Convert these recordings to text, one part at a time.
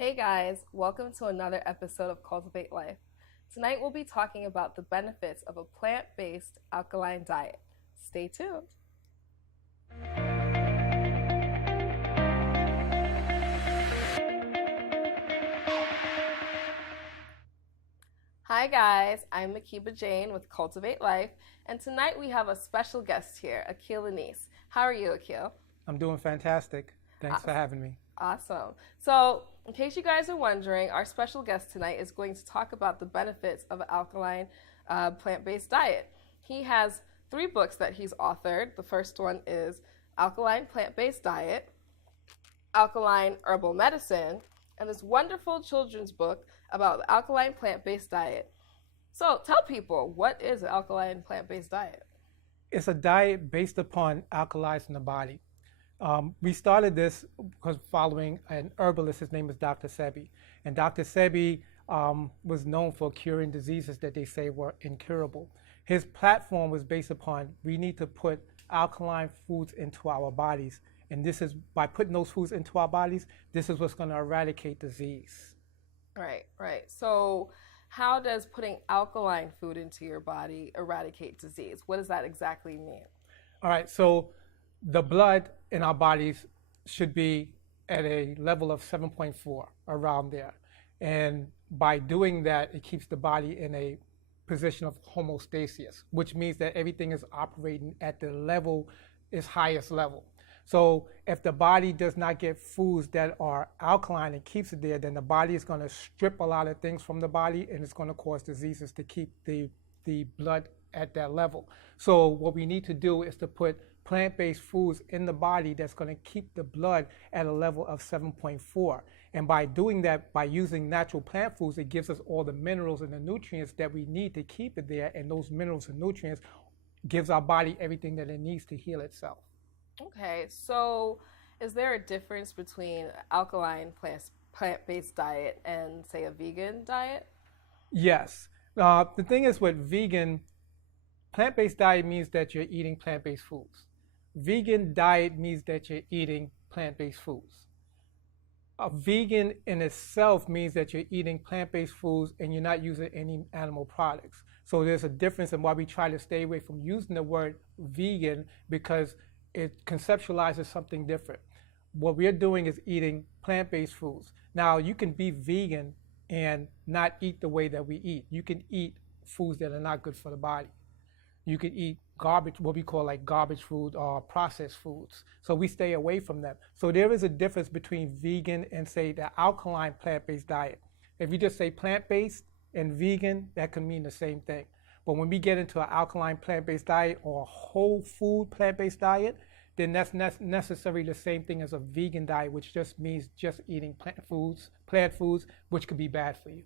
Hey guys, welcome to another episode of Cultivate Lyfe. Tonight we'll be talking about the benefits of a plant based alkaline diet. Stay tuned. Hi guys, I'm Makeeba Jayne with Cultivate Lyfe, and tonight we have a special guest here, Aqiyl Aniys. How are you, Aqiyl? I'm doing fantastic. Thanks for having me. Awesome. So, in case you guys are wondering, our special guest tonight is going to talk about the benefits of an alkaline plant based diet. He has three books that he's authored. The first one is Alkaline Plant Based Diet, Alkaline Herbal Medicine, and this wonderful children's book about the alkaline plant based diet. So, tell people, what is an alkaline plant based diet? It's a diet based upon alkalizing the body. We started this because following an herbalist, his name is Dr. Sebi. And Dr. Sebi was known for curing diseases that they say were incurable. His platform was based upon we need to put alkaline foods into our bodies. And this is by putting those foods into our bodies, this is what's going to eradicate disease. Right, right. So, how does putting alkaline food into your body eradicate disease? What does that exactly mean? All right, so the blood in our bodies should be at a level of 7.4, around there. And by doing that, it keeps the body in a position of homeostasis, which means that everything is operating at the level, its highest level. So if the body does not get foods that are alkaline and keeps it there, then the body is going to strip a lot of things from the body, and it's going to cause diseases to keep the blood at that level. So what we need to do is to put plant-based foods in the body that's going to keep the blood at a level of 7.4. And by doing that, by using natural plant foods, it gives us all the minerals and the nutrients that we need to keep it there. And those minerals and nutrients gives our body everything that it needs to heal itself. Okay, so is there a difference between alkaline plant-based diet and, say, a vegan diet? Yes. The thing is with vegan, plant-based diet means that you're eating plant-based foods. Vegan diet means that you're eating plant-based foods. A vegan in itself means that you're eating plant-based foods and you're not using any animal products. So there's a difference in why we try to stay away from using the word vegan, because it conceptualizes something different. What we're doing is eating plant-based foods. Now, you can be vegan and not eat the way that we eat. You can eat foods that are not good for the body. You can eat garbage, what we call like garbage food or processed foods. So we stay away from them. So there is a difference between vegan and, say, the alkaline plant-based diet. If you just say plant-based and vegan, that can mean the same thing. But when we get into an alkaline plant-based diet or a whole food plant-based diet, then that's necessarily the same thing as a vegan diet, which just means just eating plant foods, which could be bad for you.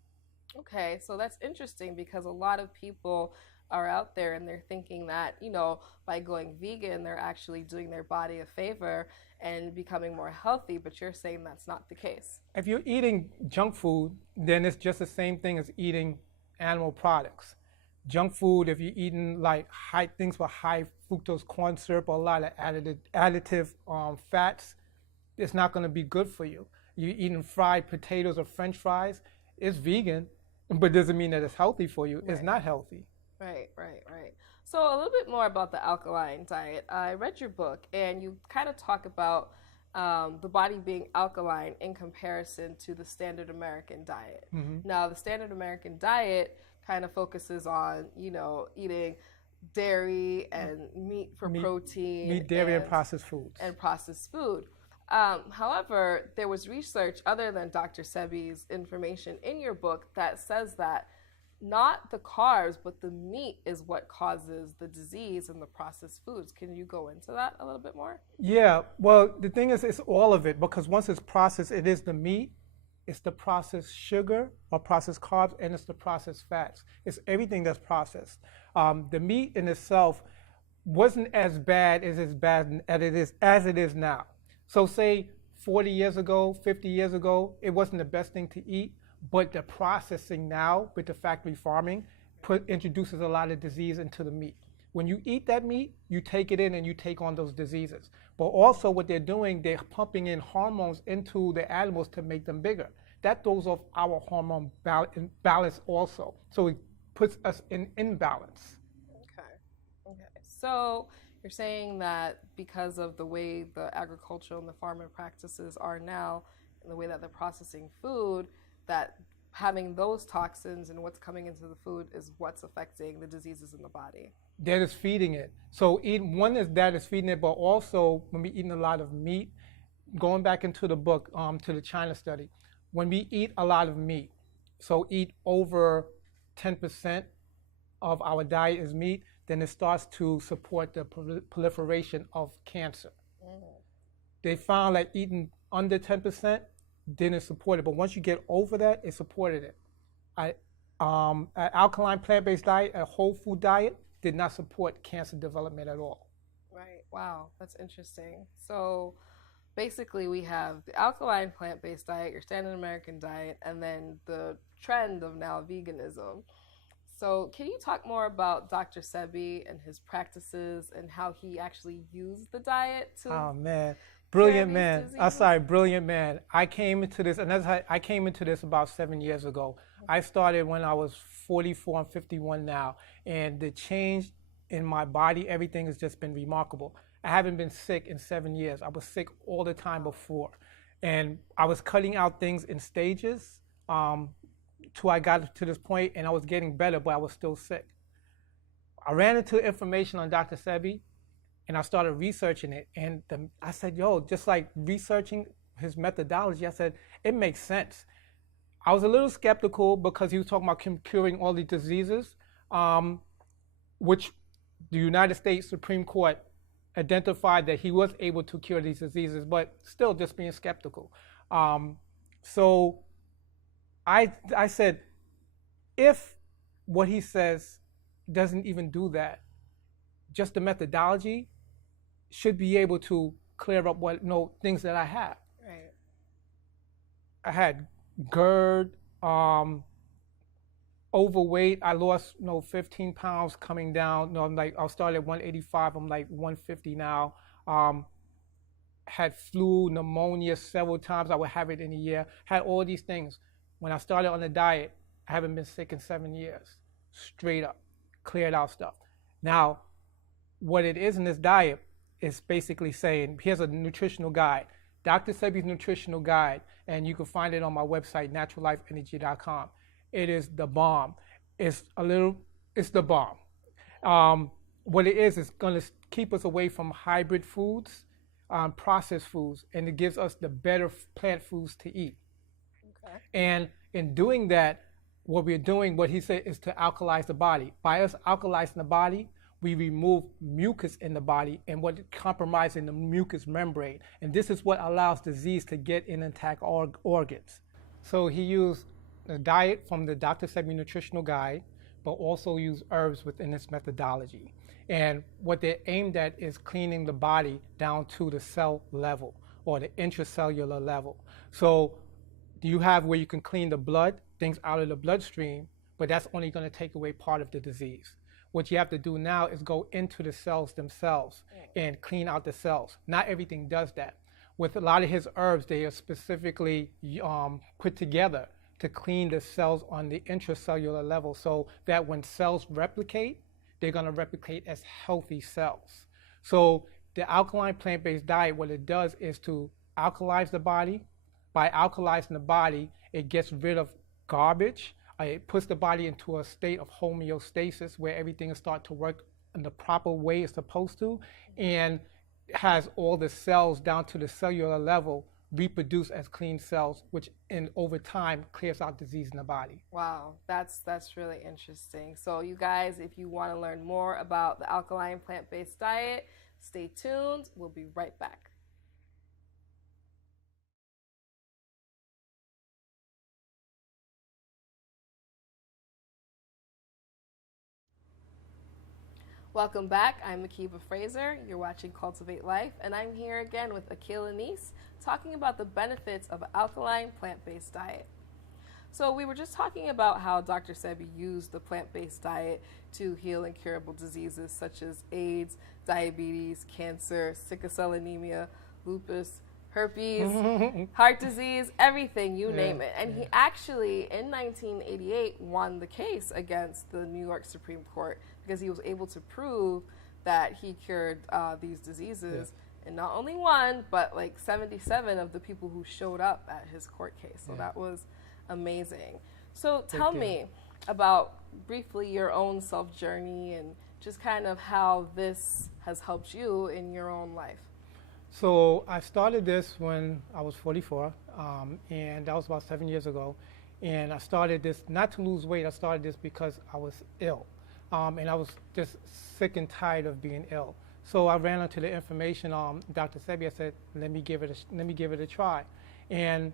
Okay, so that's interesting because a lot of people are out there and they're thinking that, by going vegan, they're actually doing their body a favor and becoming more healthy, but you're saying that's not the case. If you're eating junk food, then it's just the same thing as eating animal products. Junk food, if you're eating like things with high fructose corn syrup or a lot of additive fats, it's not going to be good for you. You're eating fried potatoes or French fries, it's vegan, but doesn't mean that it's healthy for you. It's not healthy. Right. So a little bit more about the alkaline diet. I read your book and you kind of talk about the body being alkaline in comparison to the standard American diet. Mm-hmm. Now, the standard American diet kind of focuses on, eating dairy and meat for protein. Meat, dairy, and processed foods. And processed food. However, there was research other than Dr. Sebi's information in your book that says that not the carbs, but the meat is what causes the disease in the processed foods. Can you go into that a little bit more? Yeah, well, the thing is, it's all of it, because once it's processed, it is the meat, it's the processed sugar or processed carbs, and it's the processed fats. It's everything that's processed. The meat in itself wasn't as bad as it is now. So say 40 years ago, 50 years ago, it wasn't the best thing to eat. But the processing now with the factory farming introduces a lot of disease into the meat. When you eat that meat, you take it in and you take on those diseases. But also what they're doing, they're pumping in hormones into the animals to make them bigger. That throws off our hormone balance also. So it puts us in imbalance. Okay. Okay. So you're saying that because of the way the agricultural and the farming practices are now, and the way that they're processing food, that having those toxins and what's coming into the food is what's affecting the diseases in the body. That is feeding it. So one is that is feeding it, but also when we're eating a lot of meat, going back into the book, to the China study, when we eat a lot of meat, so eat over 10% of our diet is meat, then it starts to support the proliferation of cancer. They found that eating under 10% didn't support it, but once you get over that, it supported it. An alkaline plant-based diet, a whole food diet, did not support cancer development at all. Right. Wow, that's interesting. So basically we have the alkaline plant-based diet, your standard American diet, and then the trend of now veganism. So can you talk more about Dr. Sebi and his practices and how he actually used the diet to Oh man, brilliant man. diseases? Brilliant man. I came into this, and I came into this about 7 years ago. I started when I was 44. I'm 51 now, and the change in my body, everything has just been remarkable. I haven't been sick in 7 years. I was sick all the time before, and I was cutting out things in stages till I got to this point, and I was getting better, but I was still sick. I ran into information on Dr. Sebi, and I started researching it, and I said, yo, just like researching his methodology, I said, it makes sense. I was a little skeptical because he was talking about curing all these diseases, which the United States Supreme Court identified that he was able to cure these diseases, but still just being skeptical. So I said, if what he says doesn't even do that, just the methodology should be able to clear up things that I have. Right. I had GERD, overweight. I lost 15 pounds coming down. I started at 185. I'm like 150 now. Had flu, pneumonia several times. I would have it in a year. Had all these things. When I started on the diet, I haven't been sick in 7 years. Straight up, cleared out stuff. Now, what it is in this diet is basically saying, here's a nutritional guide. Dr. Sebi's nutritional guide, and you can find it on my website, naturallifeenergy.com. It is the bomb. It's the bomb. What it is going to keep us away from hybrid foods, processed foods, and it gives us the better plant foods to eat. Okay. And in doing that, what we're doing, what he said, is to alkalize the body. By us alkalizing the body, we remove mucus in the body and what compromising the mucous membrane. And this is what allows disease to get in and attack organs. So he used a diet from the Dr. Sebi Nutritional Guide, but also used herbs within this methodology. And what they're aimed at is cleaning the body down to the cell level or the intracellular level. So you have where you can clean the blood, things out of the bloodstream, but that's only going to take away part of the disease. What you have to do now is go into the cells themselves and clean out the cells. Not everything does that. With a lot of his herbs, they are specifically put together to clean the cells on the intracellular level so that when cells replicate, they're going to replicate as healthy cells. So the alkaline plant-based diet, what it does is to alkalize the body. By alkalizing the body, it gets rid of garbage. It puts the body into a state of homeostasis where everything will start to work in the proper way it's supposed to, and has all the cells down to the cellular level reproduce as clean cells, which over time clears out disease in the body. Wow, that's really interesting. So you guys, if you want to learn more about the alkaline plant-based diet, stay tuned. We'll be right back. Welcome back. I'm Makeeba Fraser. You're watching Cultivate Lyfe, and I'm here again with Aqiyl Aniys talking about the benefits of an alkaline plant-based diet. So we were just talking about how Dr. Sebi used the plant-based diet to heal incurable diseases such as AIDS, diabetes, cancer, sickle cell anemia, lupus, herpes, heart disease, everything, you name it. And he actually, in 1988, won the case against the New York Supreme Court because he was able to prove that he cured these diseases. And not only one, but like 77 of the people who showed up at his court case. So that was amazing. So tell me about briefly your own self journey and just kind of how this has helped you in your own life. So I started this when I was 44, and that was about 7 years ago. And I started this not to lose weight. I started this because I was ill, and I was just sick and tired of being ill. So I ran into the information. Dr. Sebi, I said, let me give it a try, and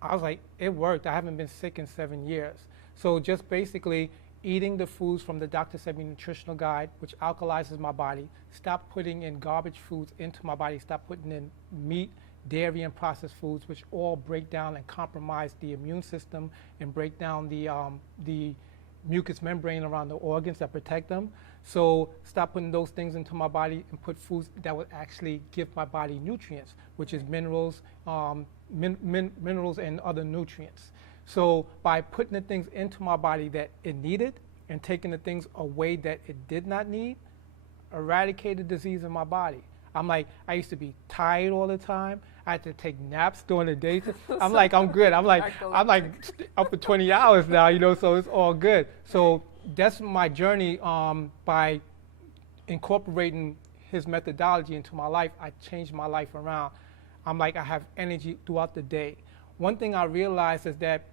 I was like, it worked. I haven't been sick in 7 years. So just basically eating the foods from the Dr. Sebi nutritional guide, which alkalizes my body, stop putting in garbage foods into my body, stop putting in meat, dairy, and processed foods, which all break down and compromise the immune system and break down the mucous membrane around the organs that protect them. So stop putting those things into my body and put foods that would actually give my body nutrients, which is minerals, minerals and other nutrients. So by putting the things into my body that it needed and taking the things away that it did not need, eradicated disease in my body. I'm like, I used to be tired all the time. I had to take naps during the day. I'm like, I'm good. I'm like up for 20 hours now, you know, so it's all good. So that's my journey. By incorporating his methodology into my life, I changed my life around. I'm like, I have energy throughout the day. One thing I realized is that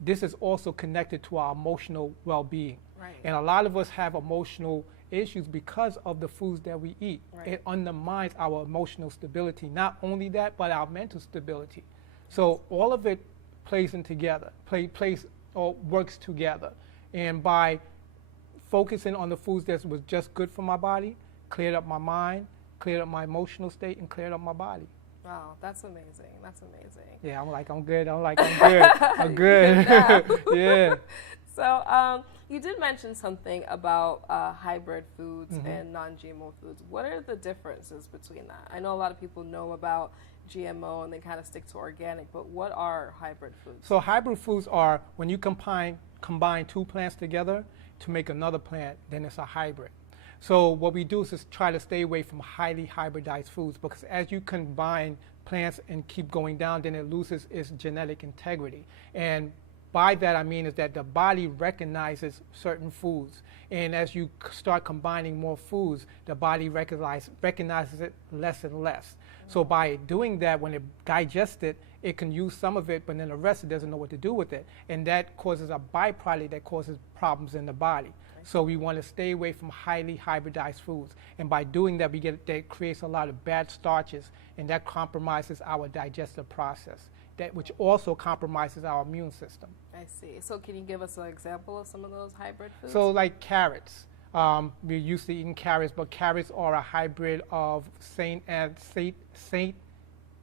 this is also connected to our emotional well-being. Right. And a lot of us have emotional issues because of the foods that we eat. Right. It undermines our emotional stability. Not only that, but our mental stability. So all of it plays in together, plays or works together. And by focusing on the foods that was just good for my body, cleared up my mind, cleared up my emotional state, and cleared up my body. Wow, that's amazing. That's amazing. Yeah, I'm like, I'm good. I'm like, I'm good. I'm good. Yeah. So you did mention something about hybrid foods and non-GMO foods. What are the differences between that? I know a lot of people know about GMO and they kind of stick to organic, but what are hybrid foods? So hybrid foods are when you combine two plants together to make another plant, then it's a hybrid. So what we do is try to stay away from highly hybridized foods, because as you combine plants and keep going down, then it loses its genetic integrity. And by that I mean is that the body recognizes certain foods, and as you start combining more foods, the body recognizes it less and less. So by doing that, when it digests it, it can use some of it, but then the rest it doesn't know what to do with it, and that causes a byproduct that causes problems in the body. So we want to stay away from highly hybridized foods, and by doing that, that creates a lot of bad starches, and that compromises our digestive process, which also compromises our immune system. I see. So can you give us an example of some of those hybrid foods? So like carrots. We're used to eating carrots, but carrots are a hybrid of Saint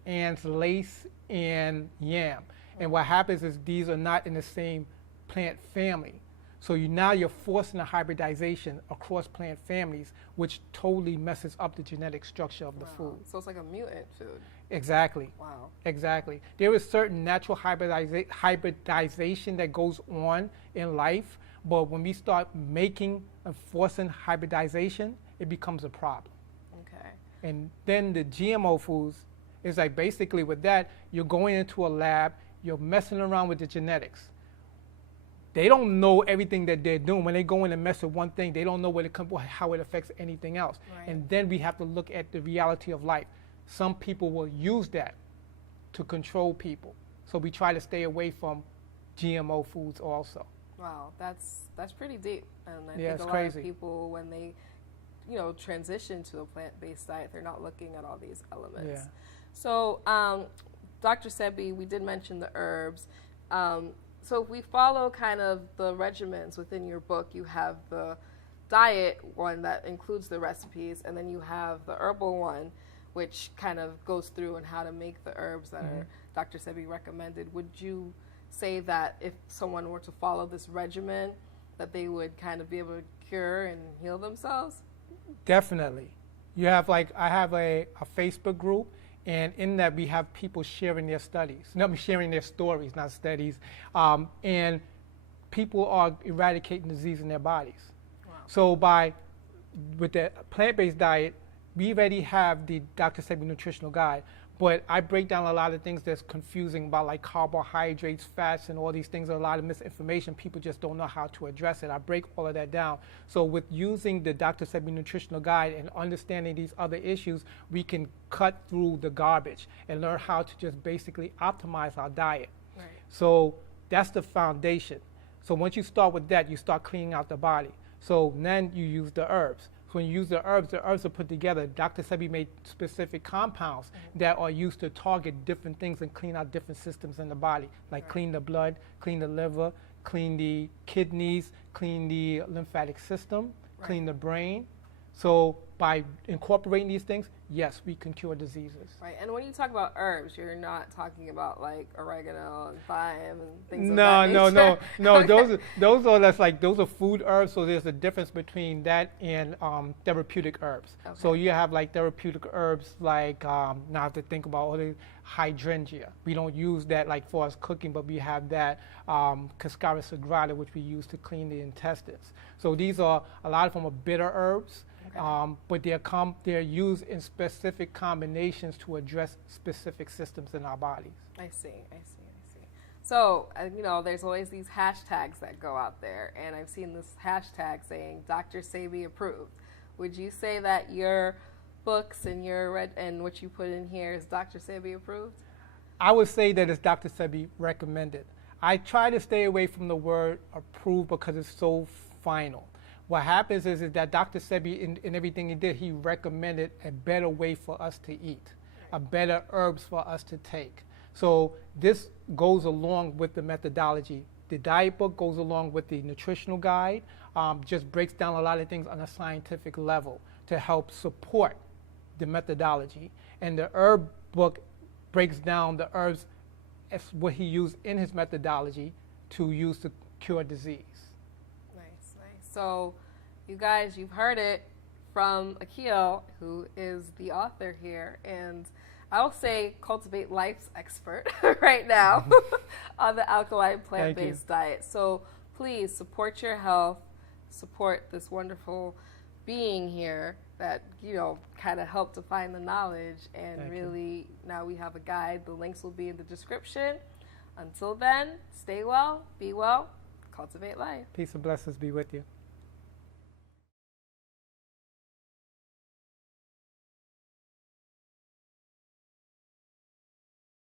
Anne's lace and yam. And what happens is these are not in the same plant family. So now you're forcing a hybridization across plant families, which totally messes up the genetic structure of the food. So it's like a mutant food. Exactly. Wow. Exactly. There is certain natural hybridization that goes on in life, but when we start making and forcing hybridization, it becomes a problem. Okay. And then the GMO foods is like basically with that, you're going into a lab, you're messing around with the genetics. They don't know everything that they're doing. When they go in and mess with one thing, they don't know how it affects anything else. Right. And then we have to look at the reality of life. Some people will use that to control people. So we try to stay away from GMO foods also. Wow, that's pretty deep. And I think a lot of people, when they transition to a plant-based diet, they're not looking at all these elements. Yeah. So Dr. Sebi, we did mention the herbs. So if we follow kind of the regimens within your book, you have the diet one that includes the recipes, and then you have the herbal one, which kind of goes through on how to make the herbs that are Dr. Sebi recommended. Would you say that if someone were to follow this regimen, that they would kind of be able to cure and heal themselves? Definitely. You have I have a Facebook group, and in that we have people sharing their studies, not sharing their stories, not studies, and people are eradicating disease in their bodies. Wow. So with the plant-based diet, we already have the Dr. Sebi nutritional guide, but I break down a lot of things that's confusing about like carbohydrates, fats, and all these things. A lot of misinformation. People just don't know how to address it. I break all of that down. So with using the Dr. Sebi nutritional guide and understanding these other issues, we can cut through the garbage and learn how to just basically optimize our diet. Right. So that's the foundation. So once you start with that, you start cleaning out the body. So then you use the herbs. So when you use the herbs are put together. Dr. Sebi made specific compounds that are used to target different things and clean out different systems in the body, like clean the blood, clean the liver, clean the kidneys, clean the lymphatic system, clean the brain. So by incorporating these things, yes, we can cure diseases. Right, and when you talk about herbs, you're not talking about like oregano and thyme and things No, of that nature. no. Okay. Those are food herbs. So there's a difference between that and therapeutic herbs. Okay. So you have like therapeutic herbs like now I have to think about all the hydrangea. We don't use that like for us cooking, but we have that Cascara sagrada, which we use to clean the intestines. So these are a lot of them are bitter herbs. Okay. But they're used in specific combinations to address specific systems in our bodies. I see. So, there's always these hashtags that go out there, and I've seen this hashtag saying Dr. Sebi approved. Would you say that your books and and what you put in here is Dr. Sebi approved? I would say that it's Dr. Sebi recommended. I try to stay away from the word approved because it's so final. What happens is that Dr. Sebi, in everything he did, he recommended a better way for us to eat, a better herbs for us to take. So this goes along with the methodology. The diet book goes along with the nutritional guide, just breaks down a lot of things on a scientific level to help support the methodology. And the herb book breaks down the herbs as what he used in his methodology to use to cure disease. So, you guys, you've heard it from Aqiyl, who is the author here, and I'll say Cultivate Lyfe's expert right now on the alkaline plant-based diet. So please support your health, support this wonderful being here that, kind of helped to find the knowledge, and really now we have a guide. The links will be in the description. Until then, stay well, be well, cultivate life. Peace and blessings be with you.